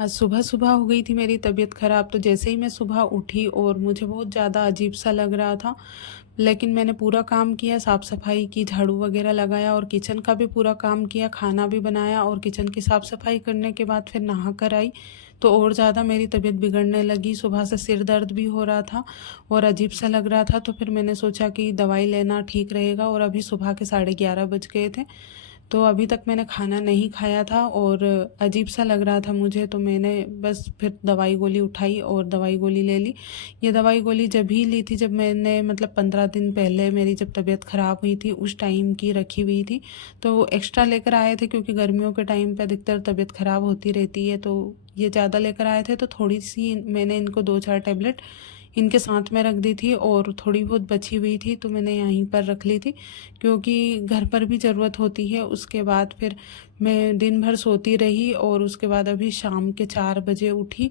आज सुबह-सुबह हो गई थी मेरी तबीयत ख़राब, तो जैसे ही मैं सुबह उठी और मुझे बहुत ज़्यादा अजीब-सा लग रहा था। लेकिन मैंने पूरा काम किया, साफ़-सफ़ाई की, झाड़ू वग़ैरह लगाया और किचन का भी पूरा काम किया, खाना भी बनाया और किचन की साफ़-सफ़ाई करने के बाद फिर नहा कर आई, तो और ज़्यादा मेरी तबीयत बिगड़ने लगी। सुबह से सिर दर्द भी हो रहा था और अजीब-सा लग रहा था, तो फिर मैंने सोचा कि दवाई लेना ठीक रहेगा और अभी सुबह के 11:30 बज गए थे। तो अभी तक मैंने खाना नहीं खाया था और अजीब-सा लग रहा था मुझे, तो मैंने बस फिर दवाई गोली उठाई और दवाई गोली ले ली। ये दवाई गोली जब ही ली थी जब मैंने मतलब 15 दिन पहले मेरी जब तबीयत ख़राब हुई थी, उस टाइम की रखी हुई थी। तो वो एक्स्ट्रा लेकर आए थे क्योंकि गर्मियों के टाइम पे अधिकतर तबीयत ख़राब होती रहती है, तो ये ज़्यादा लेकर आए थे, तो थोड़ी-सी मैंने इनको 2-4 टैबलेट इनके साथ में रख दी थी और थोड़ी बहुत बची हुई थी तो मैंने यहीं पर रख ली थी, क्योंकि घर पर भी ज़रूरत होती है। उसके बाद फिर मैं दिन भर सोती रही और उसके बाद अभी शाम के 4 बजे उठी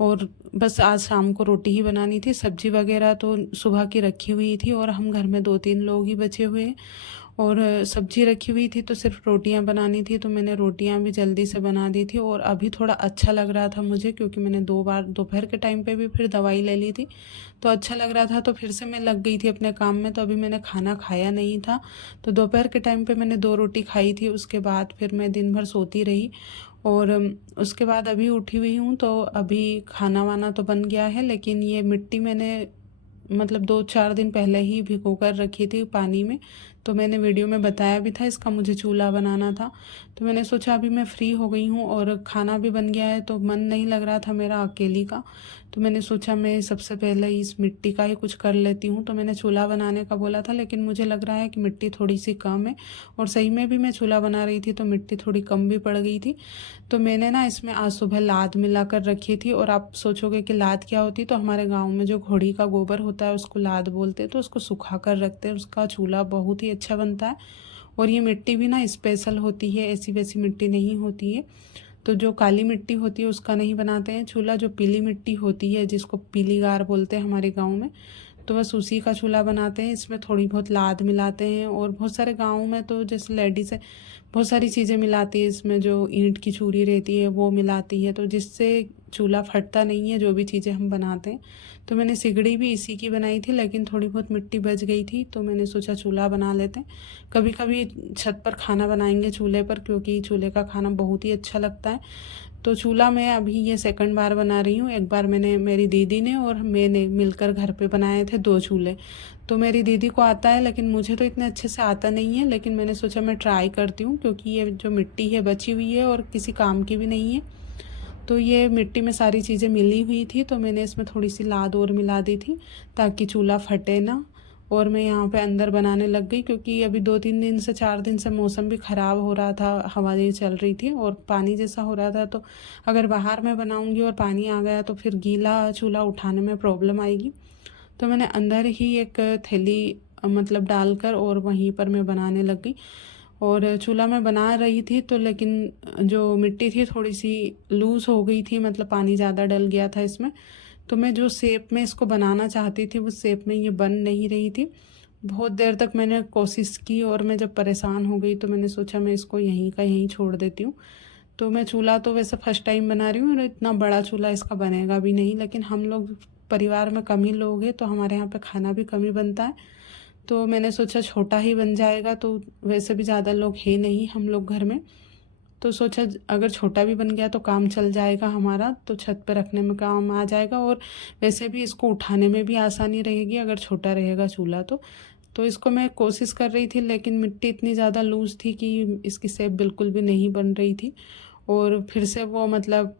और बस आज शाम को रोटी ही बनानी थी। सब्ज़ी वग़ैरह तो सुबह की रखी हुई थी और हम घर में 2-3 लोग ही बचे हुए हैं और सब्ज़ी रखी हुई थी, तो सिर्फ़ रोटियां बनानी थी, तो मैंने रोटियां भी जल्दी से बना दी थी और अभी थोड़ा अच्छा लग रहा था मुझे, क्योंकि मैंने 2 बार दोपहर के टाइम पे भी फिर दवाई ले ली थी, तो अच्छा लग रहा था, तो फिर से मैं लग गई थी अपने काम में। तो अभी मैंने खाना खाया नहीं था, तो दोपहर के टाइम पे मैंने 2 रोटी खाई थी। उसके बाद फिर मैं दिन भर सोती रही और उसके बाद अभी उठी हुई हूँ, तो अभी खाना वाना तो बन गया है, लेकिन ये मिट्टी मैंने मतलब 2-4 दिन पहले ही भिगो कर रखी थी पानी में, तो मैंने वीडियो में बताया भी था, इसका मुझे चूल्हा बनाना था। तो मैंने सोचा अभी मैं फ्री हो गई हूँ और खाना भी बन गया है, तो मन नहीं लग रहा था मेरा अकेली का, तो मैंने सोचा मैं सबसे पहले इस मिट्टी का ही कुछ कर लेती हूँ। तो मैंने चूल्हा बनाने का बोला था, लेकिन मुझे लग रहा है कि मिट्टी थोड़ी सी कम है और सही में भी मैं चूल्हा बना रही थी तो मिट्टी थोड़ी कम भी पड़ गई थी। तो मैंने ना इसमें आज सुबह लाद मिला कर रखी थी, और आप सोचोगे कि लाद क्या होती, तो हमारे गाँव में जो घोड़ी का गोबर होता है उसको लाद बोलते हैं, तो उसको सुखा कर रखते हैं, उसका चूल्हा बहुत ही अच्छा बनता है। और ये मिट्टी भी ना स्पेशल होती है, ऐसी वैसी मिट्टी नहीं होती है। तो जो काली मिट्टी होती है उसका नहीं बनाते हैं चूल्हा, जो पीली मिट्टी होती है जिसको पीली गार बोलते हैं हमारे गांव में, तो बस उसी का चूल्हा बनाते हैं। इसमें थोड़ी बहुत लाद मिलाते हैं और बहुत सारे गाँव में तो जैसे लेडीज़ है बहुत सारी चीज़ें मिलाती है इसमें, जो ईंट की चूरी रहती है वो मिलाती है, तो जिससे चूल्हा फटता नहीं है जो भी चीज़ें हम बनाते हैं। तो मैंने सिगड़ी भी इसी की बनाई थी, लेकिन थोड़ी बहुत मिट्टी बच गई थी, तो मैंने सोचा चूल्हा बना लेते हैं। कभी कभी छत पर खाना बनाएंगे चूल्हे पर, क्योंकि चूल्हे का खाना बहुत ही अच्छा लगता है। तो चूल्हा मैं अभी ये सेकंड बार बना रही हूँ। एक बार मैंने मेरी दीदी ने और मैंने मिलकर घर पे बनाए थे 2 चूल्हे। तो मेरी दीदी को आता है, लेकिन मुझे तो इतने अच्छे से आता नहीं है, लेकिन मैंने सोचा मैं ट्राई करती हूँ, क्योंकि ये जो मिट्टी है बची हुई है और किसी काम की भी नहीं है। तो ये मिट्टी में सारी चीज़ें मिली हुई थी, तो मैंने इसमें थोड़ी सी लाद और मिला दी थी ताकि चूल्हा फटे ना। और मैं यहाँ पे अंदर बनाने लग गई, क्योंकि अभी 2-3 दिन से 4 दिन से मौसम भी ख़राब हो रहा था, हवाएं चल रही थी और पानी जैसा हो रहा था, तो अगर बाहर मैं बनाऊँगी और पानी आ गया तो फिर गीला चूल्हा उठाने में प्रॉब्लम आएगी। तो मैंने अंदर ही एक थैली मतलब डालकर और वहीं पर मैं बनाने लग गई। और चूल्हा में बना रही थी, तो लेकिन जो मिट्टी थी थोड़ी सी लूज़ हो गई थी, मतलब पानी ज़्यादा डल गया था इसमें। तो मैं जो शेप में इसको बनाना चाहती थी उस शेप में ये बन नहीं रही थी। बहुत देर तक मैंने कोशिश की और मैं जब परेशान हो गई तो मैंने सोचा मैं इसको यहीं का यहीं छोड़ देती हूँ। तो मैं चूल्हा तो वैसे फर्स्ट टाइम बना रही हूँ और इतना बड़ा चूल्हा इसका बनेगा भी नहीं, लेकिन हम लोग परिवार में कम ही लोग हैं, तो हमारे यहाँ पे खाना भी कम ही बनता है। तो मैंने सोचा छोटा ही बन जाएगा, तो वैसे भी ज़्यादा लोग हैं नहीं हम लोग घर में, तो सोचा अगर छोटा भी बन गया तो काम चल जाएगा हमारा, तो छत पे रखने में काम आ जाएगा और वैसे भी इसको उठाने में भी आसानी रहेगी अगर छोटा रहेगा चूल्हा तो इसको मैं कोशिश कर रही थी, लेकिन मिट्टी इतनी ज़्यादा लूज़ थी कि इसकी शेप बिल्कुल भी नहीं बन रही थी और फिर से वो मतलब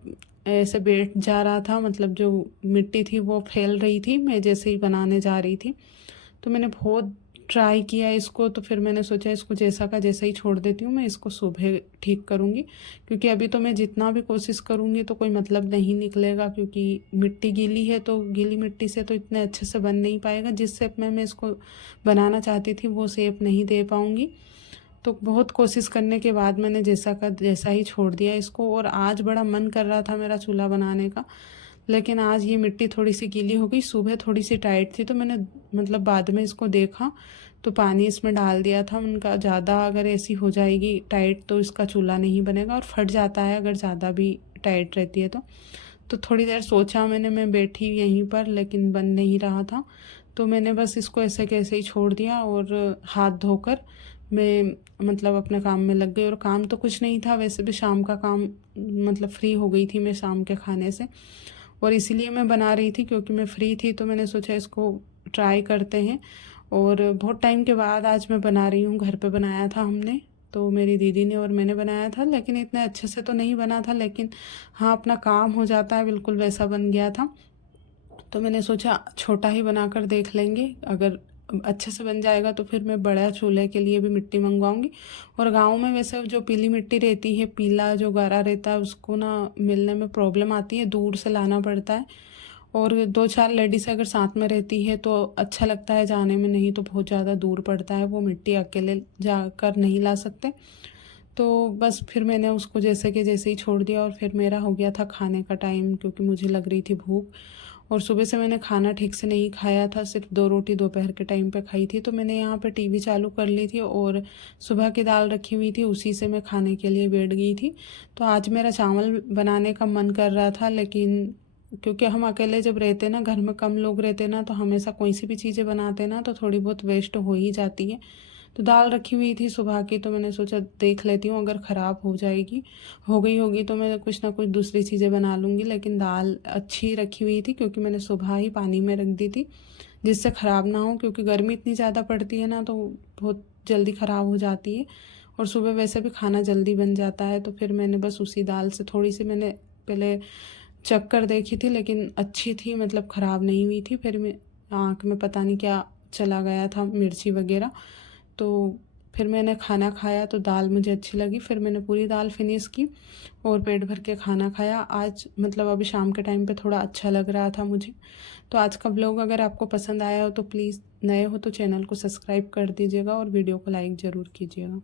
ऐसे बैठ जा रहा था, मतलब जो मिट्टी थी वो फैल रही थी मैं जैसे ही बनाने जा रही थी। तो मैंने बहुत ट्राई किया इसको, तो फिर मैंने सोचा इसको जैसा का जैसा ही छोड़ देती हूँ, मैं इसको सुबह ठीक करूँगी, क्योंकि अभी तो मैं जितना भी कोशिश करूँगी तो कोई मतलब नहीं निकलेगा, क्योंकि मिट्टी गीली है, तो गीली मिट्टी से तो इतने अच्छे से बन नहीं पाएगा। जिस शेप में मैं इसको बनाना चाहती थी वो शेप नहीं दे पाऊँगी। तो बहुत कोशिश करने के बाद मैंने जैसा का जैसा ही छोड़ दिया इसको, और आज बड़ा मन कर रहा था मेरा चूल्हा बनाने का, लेकिन आज ये मिट्टी थोड़ी सी गीली हो गई। सुबह थोड़ी सी टाइट थी, तो मैंने मतलब बाद में इसको देखा तो पानी इसमें डाल दिया था उनका। ज़्यादा अगर ऐसी हो जाएगी टाइट तो इसका चूल्हा नहीं बनेगा और फट जाता है अगर ज़्यादा भी टाइट रहती है तो थोड़ी देर सोचा मैंने, मैं बैठी यहीं पर लेकिन बन नहीं रहा था, तो मैंने बस इसको ऐसे कैसे ही छोड़ दिया और हाथ धोकर मैं मतलब अपने काम में लग गई। और काम तो कुछ नहीं था, वैसे भी शाम का काम मतलब फ्री हो गई थी मैं शाम के खाने से, और इसीलिए मैं बना रही थी क्योंकि मैं फ्री थी, तो मैंने सोचा इसको ट्राई करते हैं। और बहुत टाइम के बाद आज मैं बना रही हूँ। घर पे बनाया था हमने, तो मेरी दीदी ने और मैंने बनाया था, लेकिन इतने अच्छे से तो नहीं बना था, लेकिन हाँ अपना काम हो जाता है, बिल्कुल वैसा बन गया था। तो मैंने सोचा छोटा ही बनाकर देख लेंगे, अगर अच्छे से बन जाएगा तो फिर मैं बड़ा चूल्हे के लिए भी मिट्टी मंगवाऊंगी। और गांव में वैसे जो पीली मिट्टी रहती है, पीला जो गारा रहता है, उसको ना मिलने में प्रॉब्लम आती है, दूर से लाना पड़ता है। और 2-4 लेडीज़ अगर साथ में रहती है तो अच्छा लगता है जाने में, नहीं तो बहुत ज़्यादा दूर पड़ता है, वो मिट्टी अकेले जाकर नहीं ला सकते। तो बस फिर मैंने उसको जैसे कि जैसे ही छोड़ दिया, और फिर मेरा हो गया था खाने का टाइम, क्योंकि मुझे लग रही थी भूख। और सुबह से मैंने खाना ठीक से नहीं खाया था, सिर्फ 2 रोटी दोपहर के टाइम पे खाई थी। तो मैंने यहाँ पे टीवी चालू कर ली थी और सुबह की दाल रखी हुई थी, उसी से मैं खाने के लिए बैठ गई थी। तो आज मेरा चावल बनाने का मन कर रहा था, लेकिन क्योंकि हम अकेले जब रहते ना, घर में कम लोग रहते ना, तो हमेशा कोई सी भी चीज़ें बनाते ना तो थोड़ी बहुत वेस्ट हो ही जाती है। तो दाल रखी हुई थी सुबह की, तो मैंने सोचा देख लेती हूँ, अगर ख़राब हो गई होगी तो मैं कुछ ना कुछ दूसरी चीज़ें बना लूँगी। लेकिन दाल अच्छी रखी हुई थी क्योंकि मैंने सुबह ही पानी में रख दी थी, जिससे ख़राब ना हो, क्योंकि गर्मी इतनी ज़्यादा पड़ती है ना तो बहुत जल्दी ख़राब हो जाती है। और सुबह वैसे भी खाना जल्दी बन जाता है, तो फिर मैंने बस उसी दाल से थोड़ी सी मैंने पहले चख कर देखी थी, लेकिन अच्छी थी, मतलब ख़राब नहीं हुई थी। फिर मैं आँख में पता नहीं क्या चला गया था, मिर्ची वगैरह। तो फिर मैंने खाना खाया तो दाल मुझे अच्छी लगी, फिर मैंने पूरी दाल फिनिश की और पेट भर के खाना खाया। आज मतलब अभी शाम के टाइम पे थोड़ा अच्छा लग रहा था मुझे। तो आज का ब्लॉग अगर आपको पसंद आया हो तो प्लीज़, नए हो तो चैनल को सब्सक्राइब कर दीजिएगा और वीडियो को लाइक ज़रूर कीजिएगा।